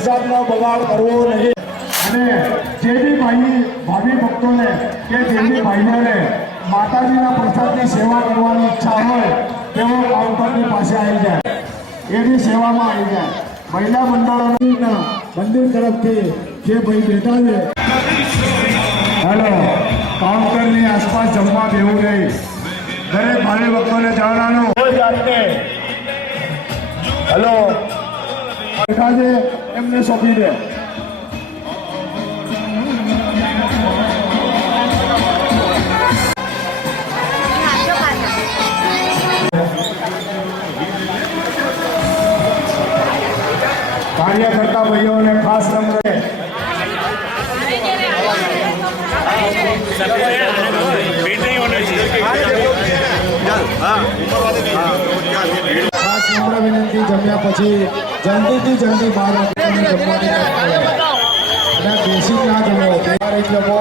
પ્રસાદનો બગાડ કરવો નહીં અને જે બી ભાવિ ભક્તોને કે જે બી ભાઈઓને માતાજીના પ્રસાદની સેવા કરવાની ઈચ્છા હોય તેઓ કાઉન્ટરની પાસે આવી જાય, એની સેવામાં આવી જાય। મહિલા મંડળોના મંદિર તરફથી જે ભાઈ બેઠા છે, હેલો, કાઉન્ટરની આસપાસ જમવા દેવું નહીં। દરેક ભાવિ ભક્તોને જણાવવાનું હેલો બેઠા છે એમને સોંપી દે। कार्यकर्ता भाइयों ने खास नम्र खास नम्र विनंती जम्या पछी जल्दी जल्दी बाहर जमवानी बेसिक ना जमो जमो।